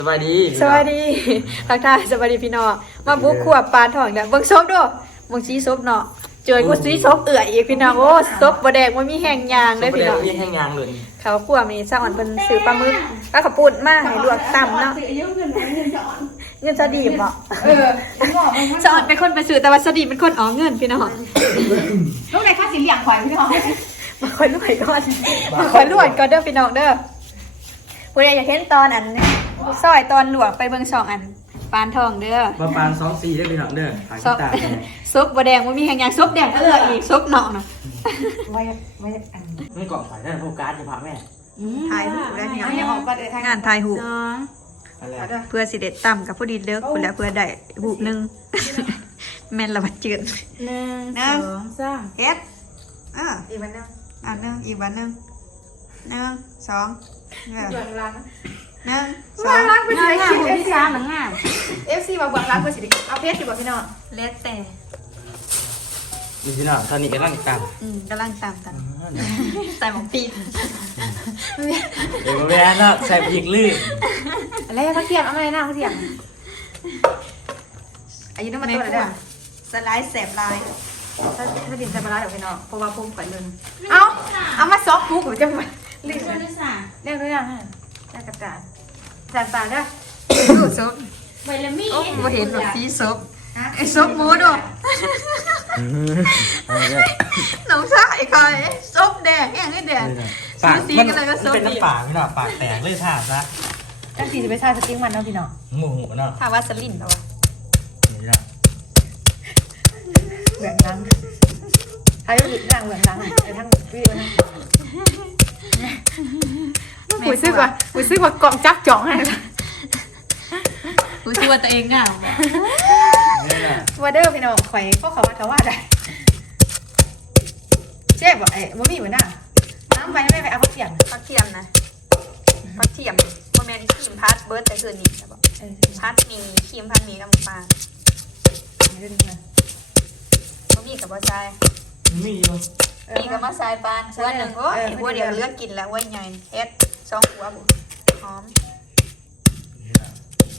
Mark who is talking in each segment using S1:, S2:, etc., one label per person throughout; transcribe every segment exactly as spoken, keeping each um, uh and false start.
S1: สวัสดี
S2: สวัสดีทักทายสวัสดีพี่น้องมาบุกขวบปานทองเนี่ยเบิ่งซบด้วยมึงซีซบเนาะเจอกูซีซบเอื่อยอีกพี่น้องโอ้ซบบ่แดงมันมีแห้งยางเลยพี่น้อง
S1: มีแห้งยางเลย
S2: เขาขวบนี่สะอ่อนเพิ่นซื้อปลาหมึกปลากระปุนมาให้ลวกต่ำเนาะเงินสดีบ่เออสะอ่อนเป็นคนไปซื้อแต่ว่าสดีเป็นคนอ๋อเงินพี่น้อง
S3: ลูกในข้าสีเหลี่ยงควายพี่น้อง
S2: มาคอยรวยก่อนมาคอยรวยก่อนเด้อพี่น้องเด้อผู้ใดอยากเห็นตอนอันซอยตอนหลวงไปเบิ่งสองอันปานทองเด้อ
S1: ประมาณสองสี่ได้พี่น้องเด้อหาง
S2: ซบ
S1: ตา
S2: ซบบ่แดงมันมีแหงยางซบแดงก็เหลืออีกซบเนาะเนาะ
S3: ไว้ไว้อัน
S1: ไม่เกาะสายได้โฟกัสจะพาแม่
S2: ถ่ายรูปได้
S3: อันนี้ออกก็เลยทาง
S2: งานถ่ายรูป
S1: อะไร
S2: เพื่อสิเด็ดต่ำกับผู้ดีเลิกคุณแล้วเพื่อได้รูปหนึงแม่นละบัดจืด
S3: หนึ่ง
S2: หนึ่ง
S3: สองสาม
S2: เฮ็ดอ่ะ
S3: อีกวันนึง
S2: อ่ะหนึ่งอีกวันหนึ่งหนึ่งสองเออ
S3: เบื้องหลัง
S2: หนึ่งสอ
S3: เบื้อง งหลังเป็น
S4: งา
S3: สี
S4: นงาน
S3: คิว
S4: คน
S3: เอฟ
S4: ที่
S3: ซี
S4: สามหนังงาน
S3: เอฟซีบอกเบื้องหลังเป็นสีเอาเพชรดีกว่าพี่น้อง
S2: เล็ดแต่
S1: นี่พี่น้องตอนนี้กำลังตาม
S2: อืมกำลังตามกันใส่หมวกปีน
S1: เดี๋ยวแม่เนาะใส่พริกลื่น
S3: อะไรเขาเทียมเอาอะไรหน้าเขาเทียมอายุน้ำมันตัวไหนได้
S2: สไลด์แสบลาย
S3: ถ้าถ้าดินจะมาไล่ออกพี่น้องเพราะว่าพุ่มก่อนเลยเอาเอามาซอกปุ๊กหรือจะมาลิ้น
S4: คนที่สาม
S3: เรียกด้วยยังฮะเรียกกระจาดจานตาได้
S2: ดูซบ
S4: ใบละมี่
S2: โอ้บ่เห็นแบบสีซบไอ้ซบหมูดอกน้องชายใครซบแดงอย่างนี้แดง
S1: ปาก
S2: สี
S1: มัน
S2: กันเลยก็ซบ
S1: เป็นน้ำปากพี่น้องปากแตกเลยท่าซะ
S3: ตั้งสี่สิบไปชาสติ้งมันเนาะพี่น้อง
S1: หมูหูเนาะ
S2: ถ้าว่าสลินเหรอวะ
S1: นี่เนาะ
S3: เหลืองลังใครหยุดนั่งเหลืองลังไอ้ทั้งวิดีโอนะหูซึกว่าหูซึกว่ากล่องจับจ่องให้
S2: รู้สึกว่าตัวเองเหงา
S1: นี่แหละ
S3: ว่าเด้อพี่น้องข่อยก็เขาว่าเขาว่าได้เชฟบอกไอ้บ่มีเหมือนน่ะน้ำไปไม่ไปเอาพักเสียง
S2: พักเทียมนะพักเทียมโมเมนต์ครีมพัดเบิร์ดแต่คืนนี้ใช่ปะ
S3: เออ
S2: พัดมีครีมพัดมีกับหมูปลา
S3: เรื่องนี้
S2: บ่มีกับบ่ทราย
S1: มีอยู่
S2: มีกับมาทรายปานหัวหนึ่งโอ้ยหัวเดียวเลือกกินแล้วหัวใหญ่เฮ็ดสองหัวบุหอม
S1: นี่แหละ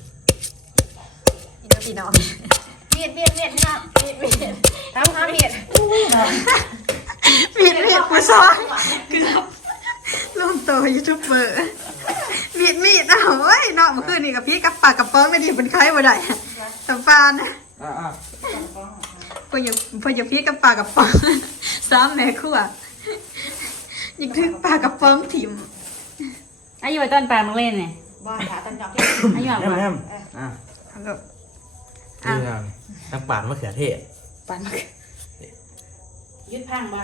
S2: พี่น้องพี่น้อง
S3: เมียดเมียดเมียดพี่น้อง
S2: มีดมีด
S3: ทำหาเมียด
S2: มีดมีดผู้ซอยเกือบร่วมโตยูทูบเบอร์มีดมีดอ้าวเฮ้ยเนาะเมื่อคืนนี่กับพี่กับปากกับป้องไม่ดีเป็นใครบ่ได้สัมปานนะ
S1: อ่ะอ่ะ
S2: พออย่าพออย่าพี่กับปากกับป้องซ้ำแม่ครัวยิงถึงปากกับป้องถิ่ม
S4: อายุต้นปลามึงเล่นเนี่ย
S3: บ้านขาตันจอกที่
S4: อายุ
S1: แม่
S4: อ่ะ
S1: แม่อ่ะ
S2: ฮัลโหล
S1: นี่พี่น้องน้ำปาดมะเขือเทศ
S2: ปัน
S4: ยึดพังบ่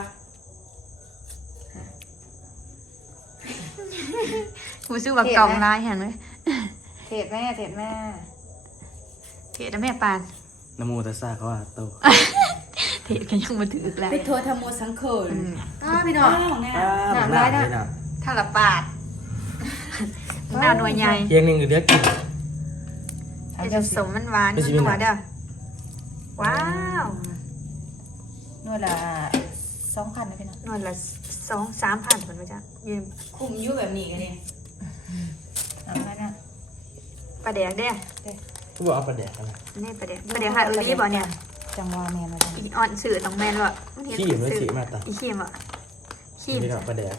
S2: กูชื่อว่ากล่องร้ายเห็นไหม
S3: เทศแม่เทศแม่
S2: เทนะแม่ปาน
S1: น้ำมูตะซ่าเขาว่าโต
S2: เทกันยังมาถืออีกแล้ว
S4: ไปโทรทำโมสังเขิน
S3: อ้าพี่น้อง
S4: อ้าวงา
S1: อ่าน
S3: หนักร้ายนะ
S1: พี่น้อง
S2: ถ้าละบาทหน้าหน่วยใหญ่
S1: เพียงหนึ่งเดือดกิน
S2: ไอ้จะสมมันหวานมันนัวเด้อว้าว
S3: นวดละสองพันนะพี่น้อง
S2: นวดละสองสามพันเหมือนกันจ้ะยืม
S4: คุมยุ่แบบนี้กันเนี่ย
S3: เอาไปนะ
S2: ปลาแดกเด้อ
S1: กูบอกเอาปลาแดกอะไร
S2: นี่ปลาแดกปลาแดกหาดอุลีบ่เนี่ย
S3: จังหวะแม่มาจัง
S2: อีอ่อนสื่อต้องแม่นว่ะ
S1: ขี้มันสีมาตา
S2: อีขี้มอ่ะขี้ม
S1: พี่น้องปลาแดก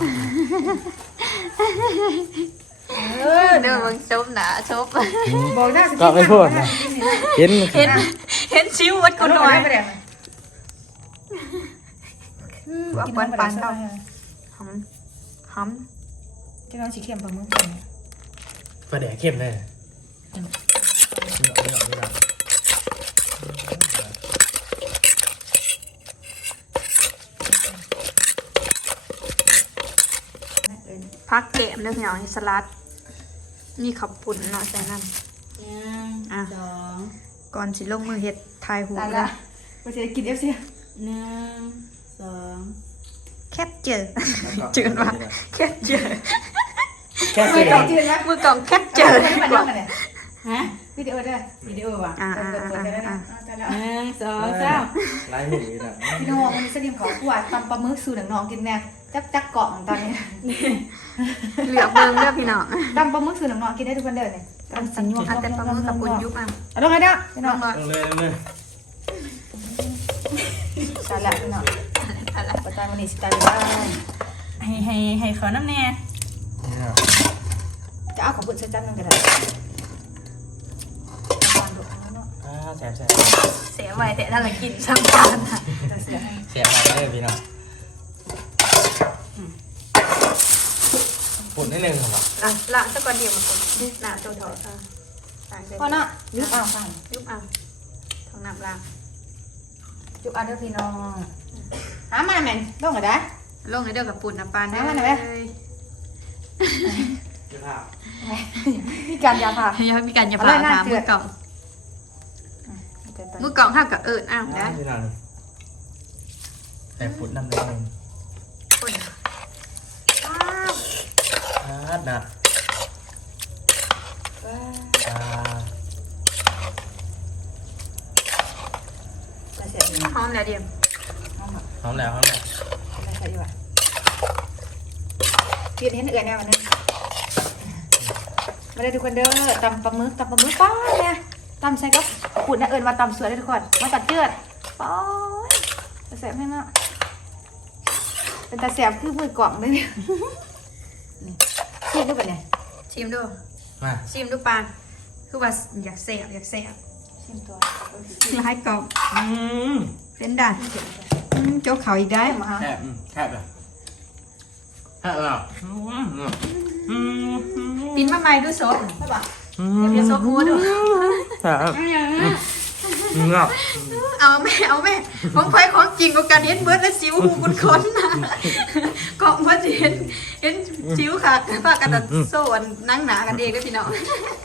S3: เออ
S2: เด้อมึงชบหนาชบ
S3: บอกได้สิ
S1: ก็ไม่พูดนะเห็น
S2: เห็นเห็นชิววัดคนหน่อย
S3: ไปเดี๋ยว
S2: ว่าปานปานเก่าหอมหอม
S3: ที่เราสีเข้มปลาหมึก
S1: ปลาแดกเข้มเลยนี่หรอกนี่หรอกนี่หรอก
S2: พักเกมเด้อพี่น้องสลัดนี่ขับปุ่นเนาะใส่น้
S4: หนึ่ง
S2: อ่ะ
S4: สอง
S2: ำก่อนสิลงมือเฮ็ดทายหู
S3: ตาย
S2: ละ
S3: ละไปเสียกินเอฟซี
S4: หนึ่งสอง
S2: แคบเจอจืดว่ะแคบเจอ
S1: แค่
S3: ไม่
S1: เสีย
S3: ต้องจืดนะ
S2: มือกล่องแคบเจอ
S3: ไม่มา
S2: กว่า
S3: ทำกันเนี่ย
S4: ฮะ
S3: วิดีโอด้วย
S4: วิดีโอว่ะ
S2: อ่า
S3: เปิ
S2: อ่า
S3: ดเปิด
S2: อ่า
S3: เปิดได้แล้ว
S2: อ่า
S3: ตายแล้ว
S4: หนึ่งสองสาม
S1: ลายหมูนี่แหละ
S3: พี่น้องวันนี้เสดียมเขาขวดตำปลาหมึกสูตรน้องกินแน่จักจักเกาะตอนนี้
S2: เหลือเบิ่งเด้อพี่น้อง
S3: ตำปลาหมึกสูตรน้องกินได้ทุกคนเด้อเนี่ยการสัญญาอันแต่ปลาหมึกกับปุนยุบอ่ะ
S4: เอาลงไงเนาะพี่
S3: ล
S4: น้อง
S3: งมา
S1: ลงเลยลงเลย
S3: สาระพี่น้อง
S4: อะไรประจานวันนี้สิตายไปได้ให้ให้ให้เขาน้ำแน่
S1: นี่นะ
S3: จะเอากับปุนใส่จานนึงก็ได้
S1: อ่าแสบแสบ
S3: เสียไว้แต่ถ้าเรากินซ้ำกันอ่ะจะเสียให้
S1: แสบอะไรเลยพี่น้องปุ่นนิดนึงเหรอ
S3: ล้างล้างตะกอนเดียวมาปุนน้ำโจทย์ค่ะล้างเสร็จ
S4: พอเนาะยุบเอาฟัง
S3: ยุบเอาทองน้ำล้าง
S4: ยุบเอาเด้อพี่น้องหามาแม่นลงก็ได้
S3: ลงในเดียวกับปุนน้ำปลาได้
S4: เอามาหน่อยไหม
S3: เลย
S1: เจ้าภาพ
S4: มีการยาผ่า
S3: ยังมีการอย่า
S4: เอา
S3: ผ่า
S4: เลยหน้า
S3: ถาม
S4: เจื
S3: มื
S4: อ
S3: อ
S4: ด
S3: กล่องมือกล่องห้ามกับเอิญอ้าวได้
S1: พี่น้องนี่แต่ปุ่นน้ำนิดนึง
S3: ปุน
S1: อ่าดัดอ่า
S4: จะเสียดี
S3: หอมแล้วเดียว
S1: พร้อมแล้วพร้อมแล้ว
S4: ไม่ใช่ดีกว่าเปลี่ยนเห็นเอื่อยแน่วันนี้มาได้ทุกคนเด้อตำปลาหมึกตำปลาหมึกป้าเนี่ยตำใส่ก็ปุ่นนะเอิญมาตำสวยเลยทุกคนมาตัดเจือดป้อยจะแสบให้เนาะเป็นตาแสบคือมือกล่องเลยเนี่ยนี่เทียบด้วยกันเนี่ย
S3: ชิมดู
S1: มา
S3: ชิมดูปานคือว่าอยากเสียบอยากเสียบ
S4: ชิมตัว
S3: ร้ายกล่อง
S1: อืม
S3: เป็นด่านอืมโจ๊กเขาอีกได้
S4: มาฮะ
S1: แคบอืมแคบเลยแคบเลยอืมอืม
S3: ปินมาใหม่ดูซบ
S4: ใช่ปะ
S1: อืม
S3: เดี๋ยวซบหัวดู
S1: แคบอืมอ่ะ
S3: เอาแม่เอาแม่ของไฟของจริงกับการเห็นเบิร์ดและสิวหูคุณคนนะกล่องมาเห็นเห็นสิวขาดฝากกันตัดโซ่อันนั่งหนากันเองด้วยพี่น้อง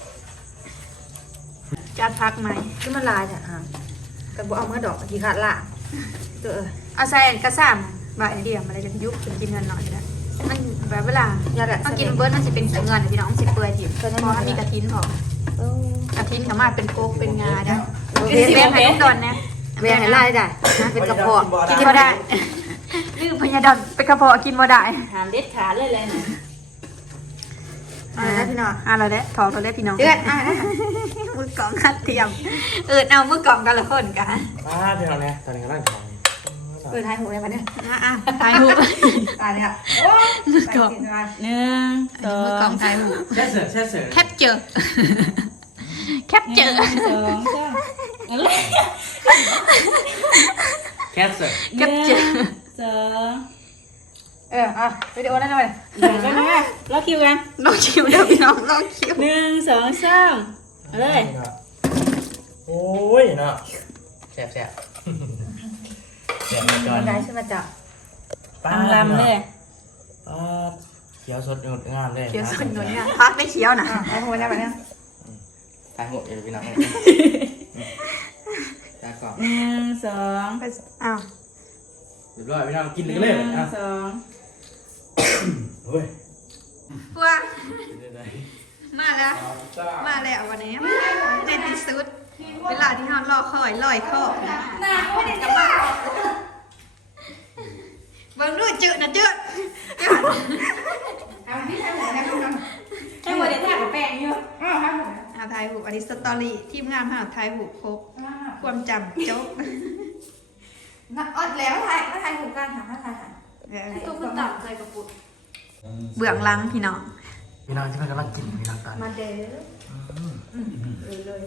S3: จัดพักใหม่
S4: คือมันลายเนี่ยฮะกันบ่เอาเมื่อดอกกี่ขาดละเออ
S3: เอาใส่กระซ่ำใบเดียวมาเลยจะยุบกินกินเงินหน่อยนะมันแบบเวลา
S4: อย่าแบบ
S3: ต้องกินเบิร์ดมันจะเป็นขี้เงินนะพี่น้องมันจะเปื่อยถิ่มเพราะมันมีกระทินพอกระทินสามารถเป็นโกกเป็นงาได้เป็นสีแดงไข่ลูกดอนนะ
S4: แหวนลายได้นะเป็นกระเพาะ
S3: กินบ่ได้ลืมพญาดอนเป็นกระเพาะกินบ่ได้
S4: หามเด็ดขาดเลยเลยนะ
S3: อ่าแล้วพี่น้องอ่าแล้วเด้ถอดเราได้พี่น้อง
S4: เดือดอ่ะนะ
S3: มือกล่องคัดเทียมเออเอามือกล่องกันละคนกัน
S1: ป้าพี่น้องเนี่ยตอนนี้กำลังทำ
S4: เปิดท้ายหูเลยมันเนี่ย
S3: อ่ะอ่ะถ่ายรูป
S4: ตายเลยอ่ะโอ้มือกล่องหนึ่งสอ
S3: มือกล่อง
S4: ง
S3: ถ่ายรูป
S1: แช่เสือแช่เสือ
S3: แคปเจอร์แคปเจอร์
S4: สองสามอะไร
S1: แช่เสือ
S3: แคปเจอร์
S4: สองเอออ่ะวิดีโอนั่นเลยเดี๋ยวกันนะแล้วคิวกัน
S3: ลองคิวเด้อพี่น้องลองคิว
S4: หนึ่งสองสามเอาเลย
S1: โอ้ยเนาะแซ่บแซ่บแซ่บมาก่อน
S4: ได้ใช่ไหมจ๊ะ
S1: ป้า
S4: ลำเลย
S1: ป้าเขียวสดงดงามเลย
S3: เขียวสนนเนี่ยพักได้เขียวนะ
S4: อ่ะเอาหัวได้ไหมเนี่ย
S1: ตายหมดเลยพี่น้องตายก่อน
S4: หนึ่งสอง
S3: อ้าว
S1: เรียบร้อยพี่น้องกิน
S4: ห
S1: เล
S4: นึ่
S1: ยเลย
S4: ง
S1: อ่ะ
S4: สอง
S1: เฮ้ย
S3: พวกมาแล้ว มาแล้ววันนี้ในที่สุดเวลาที่เรารอคอยลอยคอ
S4: หน้าไม่ได้จะมา
S3: เบิ่งดูจืดนะจืด
S4: ทำพี่ทำไหนนะคุณทำให้หมดเดี๋ยวถ่ายกับแป้งอยู่อ้าวทำหมด
S3: อาถ่ายหูอันนี้สตอรี่ทีมงานหาถ่ายหูครบความจำจบ
S4: นักอดแล้วถ่ายก็ถ่ายหูกันค่ะถ่ายค่ะ
S3: ตุ๊กตาใส่กระปุกเบื้องหลังพี่น้อง
S1: พี่น้องที่มันกำลังกินพี่น้องตอน
S3: มา
S1: นี้
S3: เด้อ
S4: เลย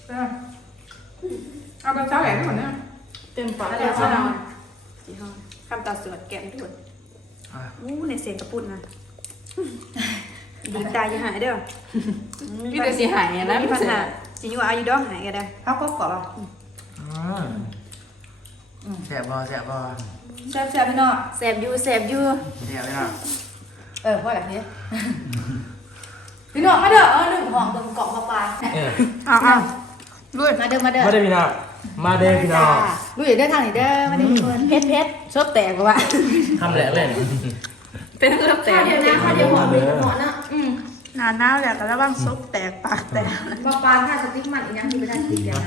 S4: เอาแบบเช้าแหลมก่อนนะเต็มปาก
S3: แล้ว
S4: เต็
S3: เดี๋ยว
S4: ม
S3: จะ
S4: ปาก
S3: นอนสีห้องคำตาสวดแกมด้วยอู้ในเศษกระปุกนะดีตายอย่าหายเด้อ
S4: พี่เป็นสีหายเนี่ยนะ
S3: มีปัญหาสิอยู่อายุดอกหายก็ได้
S4: เขาก็กรอบ
S1: แซ่บบอแซ่บบอ
S4: แซ่บแซ่บพี่น้อง
S3: แสบอยู่แสบอยู่
S1: แซ่บพี่น้อง
S4: เออพ่อแบบนี้พี่น้องมาเด้อเออหนึ่งห่องตรงเกาะปลาปลา
S1: เออ
S3: อ้าวอ้าวด้วย
S4: มาเด้อมาเด้อ
S1: มาเด้อพี่น้องมาเด้อพี่น้อง
S4: รู้อยู่เด้อทางนี้เด้อมาเด้อทุกคนเพชรเพชรชอบแตกกว่า
S1: ทำแหลกเลย
S3: เป็นเรื่องแตก
S4: เดี๋ยวนะเดี๋ยวหอมเดี๋ยวหอมนะอืม
S3: หนาหนาวแล้วก็ระวังซบแตกปากแตก
S4: ปลาปลาถ้าสติ๊กมันอีกนะที่ไม่ได้สติ๊กแล้วนะ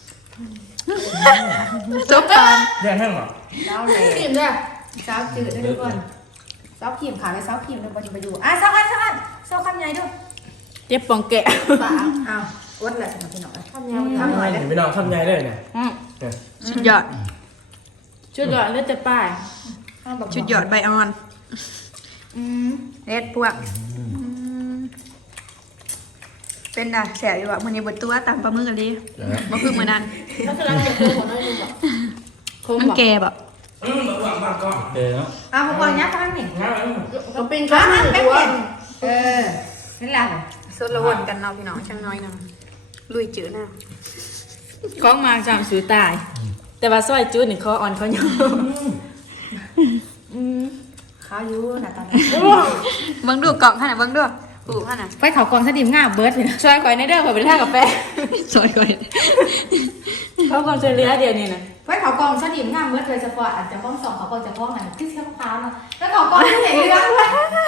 S3: ซบปาน
S1: แย่แห้งเหรอ
S4: เช้าเลยครีมด้วยเช้าจืดด้วยทุกคนเช้าครีมขาและเช้าครีมด้วยปัจจุบันอยู่อ่ะเช้าอันเช้าอันเช้าคำใหญ่ด้วยเจ็บปองแกะ
S3: ป่าอ้าววัดแหละสำหรับพี่น้อง
S4: ทำยังไง
S1: ทำหน่อยพี่น้องทำไงเลยเนี่ย
S2: ชุดยอด
S4: ชุดหล่อเลือดจะป้าย
S2: ชุดยอดใบออน
S4: อืม
S2: เล็ดพวกเป็นน่ะแสบอยู่ว่ะมื้อนี้บ่ตัวตามปลาหมึกกันดิบ่คือมื้อนั้น
S4: ถ้าจะรักจะเจอของน้อยนึงบอกคม
S2: มัน
S4: บอก
S2: แก่บ่
S1: อืมระวังบางกล้องเดี๋ยว
S3: อ้าวพอยักษ์ทั้งนี่
S1: งั้น
S4: ก็เป็นข้าวมันตัว
S3: เออนี่แหละ
S2: สดละวนกันเนาะพี่น้องช่างน้อยนึงลุยจืดหน้า
S4: ก้องมาจามสูตาย แต่ว่าซอยจุดนี่คออ่อนเขาอยู่อืม
S3: ข้าวยูน่ะตอน
S2: เบิ่งดูกล่องหั่นน่ะเบิ่งดูปูหั่นน่ะ
S4: ไปเขากองสดิมง่าเบิร์ดเลยช่วยคอยในเด้อคอยไปท่ากาแฟ
S2: สวยก่อน
S4: เขากองช่วยเหลือเดียวนี่นะไปเขากองสดิมง่าเบิร์ดเลยเฉพาะอาจจะป้องสองเขากองจะป้องอะไรที่เชื่อมพาวนะแล้วเขากองที่ไหนเรื่องด้วย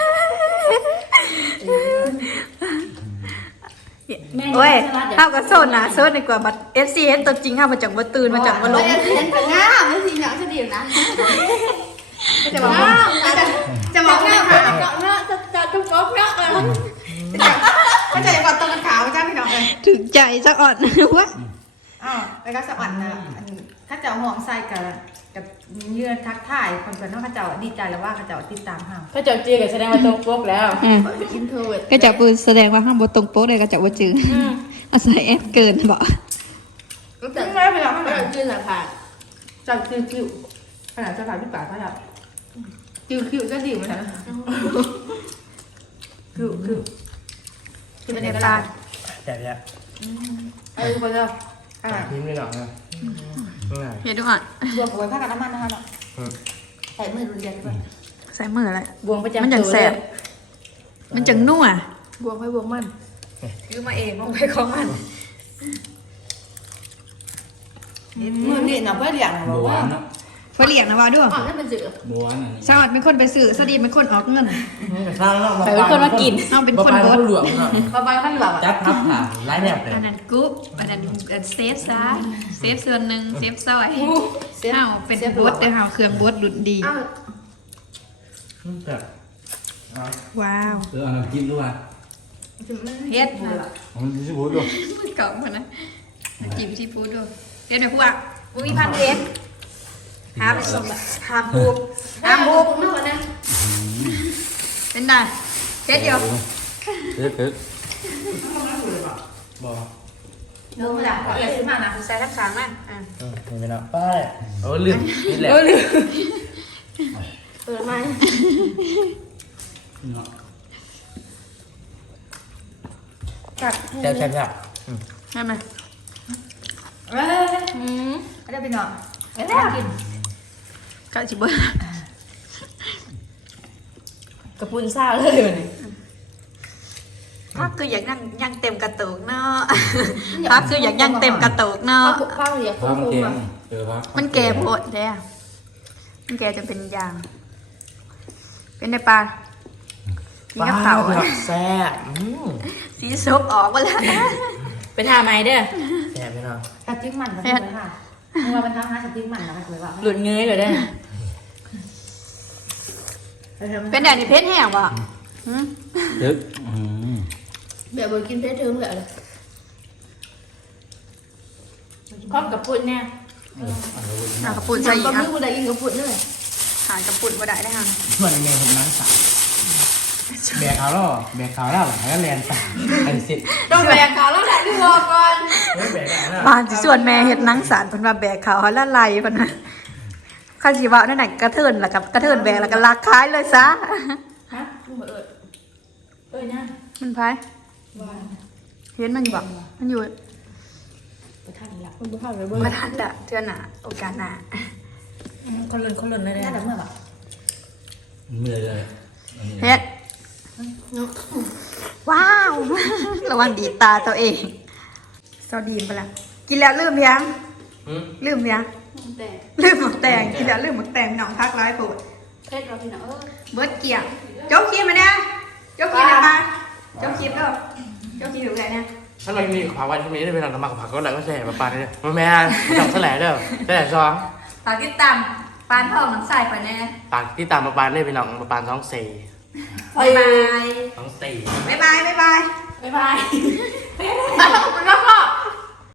S2: โอ้ยเฮาก็โซนน่ะโซนดีกว่าบัด เอฟ ซี เห็นตัวจริงเฮาบ่จังบ่ตื่นบ่จังบ่ลง
S3: เห็นเป็นง่ามไม่สิหนังสดิมนะจะบอกง่ามจะบอกง่ามค่ะเจาะเนาะจะจะตุ้มก๊อกเนาะเออก็จะก่อนตรงกันขาวจ้าพี่น้องเลย
S2: ถึงใจซะอ่อนวะ
S3: อ้าวแล้วก็สวรรค์นะถ้าเจ้าหอมใส่กับกับเยื่อทักทายคนส่วนนอกข้าเจ้าดีใจแล้วว่าข้าเจ้าติดตามเฮา
S4: พระเจ้าจีก็แสดงว่าตรงปกแล้ว
S3: อินโทรเวิร์ด
S2: ก็จะปืนแสดงว่าห้ามบ่ตรงโป๊ะเลยก็จะบ่จืออาศัยแอปเกินบ่
S3: ก็จะไม่ไปหรอกไม่ไปจืดแต่ผ่านจับคิวคิวขนาดจะผ่านพี่ป๋าเขาแบบคิวคิวก็ดีเหมือนกันคิวคิวคิวเป็นอะไร
S1: แย่แย่
S3: ไอ้คนเดียวอ่า
S1: พิมพ์ไม่หรอกนะง่าย
S2: เฮ็ดดูอ่ะ
S3: รวมกับผ้ากันน้ำมันนะคะเนาะใส่มือรุนแรงด้วย
S2: ใส่มืออะไร
S4: บวงประจำ
S2: มันจังแสบมันจังนัว
S3: บวงไปบวงมัน
S2: ยืมมาเองบ่ไปของมัน
S3: มือนี่นะเพื่อเลี้ยงบอกว่า
S2: ไปเรียกนะว่าด้วย
S3: อ๋อนั่นเป็นจืด
S5: บัวนั่น
S2: สวัสดิ์เป็นคนไปซื้อสดีเป็นคนออกเงิน
S1: สร้างแล้ว
S4: ใครเป็นคนมากิน
S2: เอาเป็นคน
S1: บ
S2: เบิ
S1: ด
S2: ด
S1: หลวงเนาะ
S3: ปลาใบพันหลับ
S1: จับพับผ่าไล่แนบเลย
S2: อันนั้นกรุ๊ปอันนั้นอันเซฟซะเซฟส่วนหนึ่งเซฟซอยเฮาเป็นบดแต่เฮาเครื่องบดดุดดี
S3: อ้าว
S1: แบบ
S2: ว้าว
S5: เออเอาน้ำจิ้มด้วย
S2: เฮ็ด
S5: มันจะพูดด้วย
S2: มันเก่ามันนะจิ้มซีฟู้ดด้วยเฮ็ดหน่อยพวกบ่มีพันเฮ็ดหาไปส่งละหาปูหาปู
S3: นอกนะ
S2: เป็นได้เฮ็ดเดียว
S5: เด็ดเด็ด
S1: บอก
S3: เนื้อมาจากเอียดขึ้นมานะ
S2: ใส่ทักษะมาอ่ะ
S1: อืมไม่นะป้าโอ้ลืมนี่แหละ
S3: เปิดมา
S5: เนาะ
S3: จัด
S1: แซ่บแซ่บแซ่บ
S2: ใช่ไหม
S3: เอ้ย
S4: อืม
S3: ไม่ได้ไปนอนไม่ได้กิน
S2: ก็สิเบิ่ง
S4: กระปุนซ่าเลยวันนี้
S2: พักคืออยากนั่งยังเต็มกระตุกเนาะพักคืออยากยังเต็มกระตุกเนาะ
S3: ข้าวข้าวเหลีย
S5: พักมันเก่งเออพัก
S2: มันแก่โพดเด้อะมันแก่จนเป็นยาง เป็นในปลากินกับเต่า
S1: ป้าแซ่บอืม
S2: สีซบออกมาแล้ว
S4: ไปทาไหมเด้อ
S1: แซ่บไหมเนาะ
S3: กระติ๊กมันก็ได้ค่ะเมื่อวานมันทำให้กระติ๊กมันนะคะเลยว่า
S4: หลุดเงยเลยได้อ
S2: เป็นแดดนี่เพชรแห้งป่ะหืม
S5: เด็ดอืม
S3: แบบกินเพชรเทิมเลย
S4: พร้อมกับปุนเนี่ย
S2: เอากระปุนใส่อีก
S3: ตอน
S2: อ่ะ
S3: นี้กูได้ยินกับปุ่นเลย
S2: หากระปุนมาได้ได้ค่ะ
S1: มันในผมน้ำสาวแบกเขาแล้วแบกเขาแล้วแล้วก็แลนสามอันสิ
S3: ต้องแบกเขาแล้วแหละที่รอก่อน
S1: ไม่แบกอ่ะนะ
S2: บ้านสิส่วนแม่เฮ็ดหนังสารเพิ่นว่าแบกเขาวละลายเพิ่นน่ะข้าสิว่านั่นน่ะกระเทินแล้วกับกระเทินแบกแล้วก็ลากคล้ายเลยซะ
S4: ฮะมึงเอิดเอ้ยนะ
S2: มันพายเห็นมันอยู่บ่มันอยู่
S4: ไปทานละมึงไปทานไปเบิ้ง
S2: มาทันละเทื่อหน้าโอกาสหน้า
S4: คนหล่นคนหล่นเลย
S3: น่า
S4: นะ
S3: จะเมื่อแบบ
S5: เมื่อยเลย
S2: เฮ็ดว้าว ระวังดีดตาตัวเองสวัสดีไปละกินแล้วลืมยัง
S1: อืม
S2: ลืมยัง
S3: แต่
S2: ลืมหมกแตงกินแล้วลืมหมกแตงน้องพักร้ายโปรด
S3: เพชรเราพี่น้องเออ
S2: เบิร์ดเกียร์โจ๊กคิดมาเนี่ยโจ๊กคิดนะปะโจ๊กคิดแล้วโจ๊กคิดอยู่ไหนเนี่ย
S1: ถ้าเรามีผักวันที่มีได้เป็นหลังน้ำมันกับผักก็แล้วก็แซ่บปลาเนี่ยมันแม่จับแสลงเด้อแสลงซอง
S2: ฝากติดตามปานทองน้ำใสก่อนแน่
S1: ปากที่ตามมาปานได้เป็นหลังมาปานสองสี่
S2: บ๊ายบาย
S1: สองสี่
S2: บ๊ายบายบ๊ายบาย
S4: บ๊ายบาย